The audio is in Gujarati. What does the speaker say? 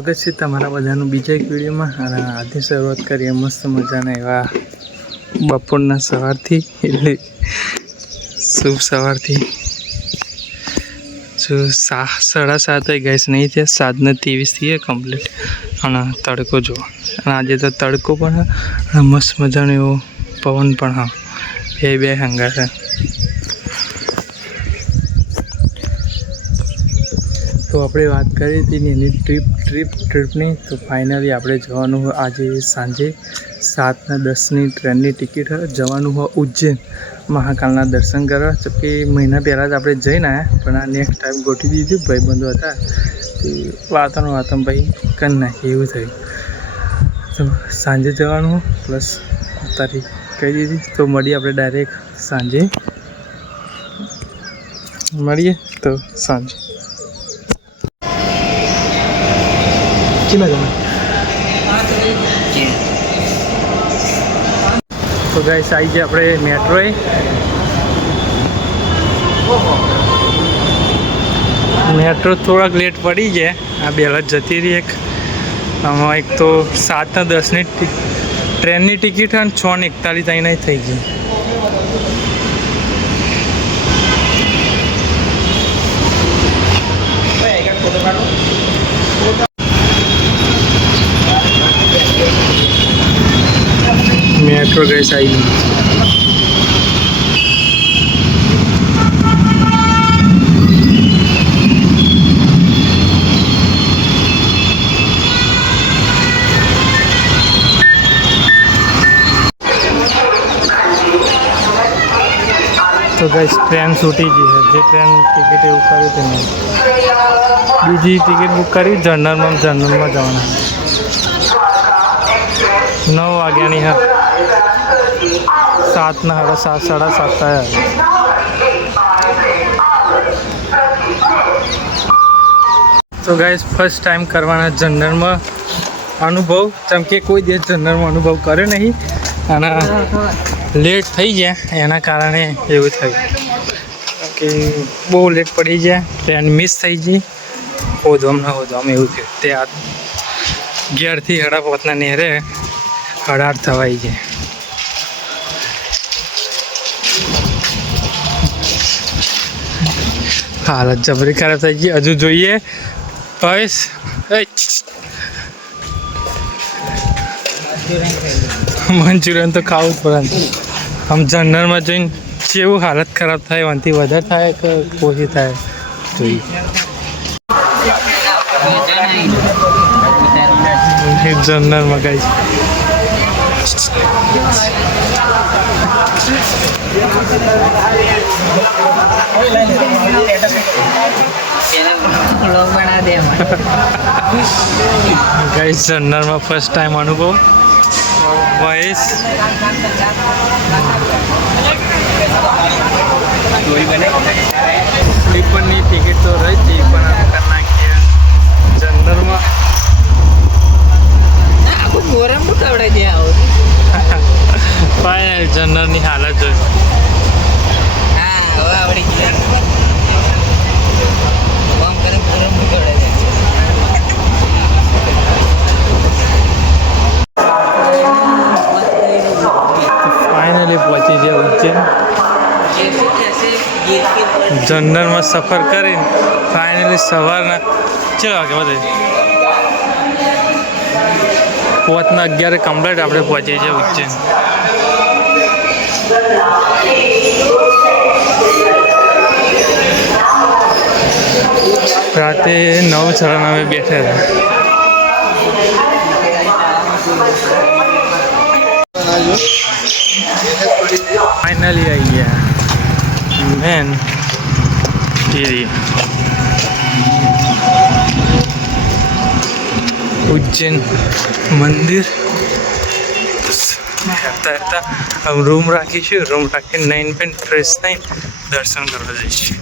સ્વાગત છે તમારા બધાનું બીજા એક વિડીયોમાં. અને આજની શરૂઆત કરીએ મસ્ત મજાના એવા બપોરના સવારથી, એટલે શુભ સવારથી. જો 7:30 થઈ ગઈ નહીં થયા, 7:23 થઈએ કમ્પ્લીટ. અને તડકો જો, અને આજે તો તડકો પણ અને મસ્ત મજાનો એવો પવન પણ. હા, બે હંગા છે. તો આપણે વાત કરી હતી એની ટ્રીપની. તો ફાઇનલી આપણે જવાનું હોય આજે સાંજે 7:10ની ટ્રેનની ટિકિટ જવાનું હોય ઉજ્જૈન મહાકાલના દર્શન કરવા. તો કે મહિના પહેલાં જ આપણે જઈને આવ્યા, પણ આ નેક્સ્ટ ટાઈમ ગોઠવી દીધું. ભાઈબંધો હતા તે વાતમ ભાઈ કરી નાખીએ એવું થયું. તો સાંજે જવાનું પ્લસ તારીખ કહી દીધી. તો મળીએ આપણે ડાયરેક્ટ સાંજે મળીએ. તો સાંજે તો ગાઈસ આવી ગયા આપણે મેટ્રોએ. મેટ્રો થોડાક લેટ પડી ગયા, આ બેલા જતી રહી. આમાં એક તો 7:10ની ટ્રેનની ટિકિટ અને 6:41 અહીં થઈ ગઈ. મેટ્રો ગેસ આવી. તો ગાઈસ ટ્રેન છૂટી ગઈ છે. જે ટ્રેન ટિકિટ એવું કર્યું હતું મેં, બીજી ટિકિટ બુક કરી જનરલમાં જવાના. 9 વાગ્યાની હા, 7:30 7:30 થયા. તો ગાઈસ ફર્સ્ટ ટાઈમ કરવાના જનરલમાં અનુભવ. જેમ કે કોઈ દિવસ જનરલમાં અનુભવ કર્યો નહીં, અને લેટ થઈ ગયા એના કારણે એવું થયું કે બહુ લેટ પડી ગયા, ટ્રેન મિસ થઈ ગઈ. હોદવામાં એવું થયું. તે આ 11થી 5:30 નેરે 8:30 થવાઈ જાય. હાલત જબરી ખરાબ થઈ ગઈ. હજુ જોઈએ ભાવેશ, મંચુરિયન તો ખાવું જ પડે. આમ જનરલમાં જોઈને કેવું હાલત ખરાબ થાય, વાંથી વધારે થાય કે ઓછી થાય જોઈએ. જનરલમાં ગાઈસ ગાઈસ જનરલમાં ફર્સ્ટ ટાઈમ અનુભવ. મહેશ સ્લીપરની ટિકિટ તો રહી જ, પણ અમે કરી નાખીએ જનરલમાં. ફાઇનલ જનરલની હાલત જોઈ. ફાઇનલી પહોંચી ગયા ઉજ્જૈન. જનરલમાં સફર કરીને ફાઇનલી સવારના 4 વાગે બધે 11 કમ્પ્લીટ આપણે પહોંચી ગયા ઉજ્જૈન. રાતે 9:30 અમે બેઠા હતા. ફાઇનલી આવી ગયા મેન ઉજ્જૈન મંદિર. રૂમ રાખીશું, રૂમ રાખીને 9 ફ્રેશ થઈને દર્શન કરવા જઈશું.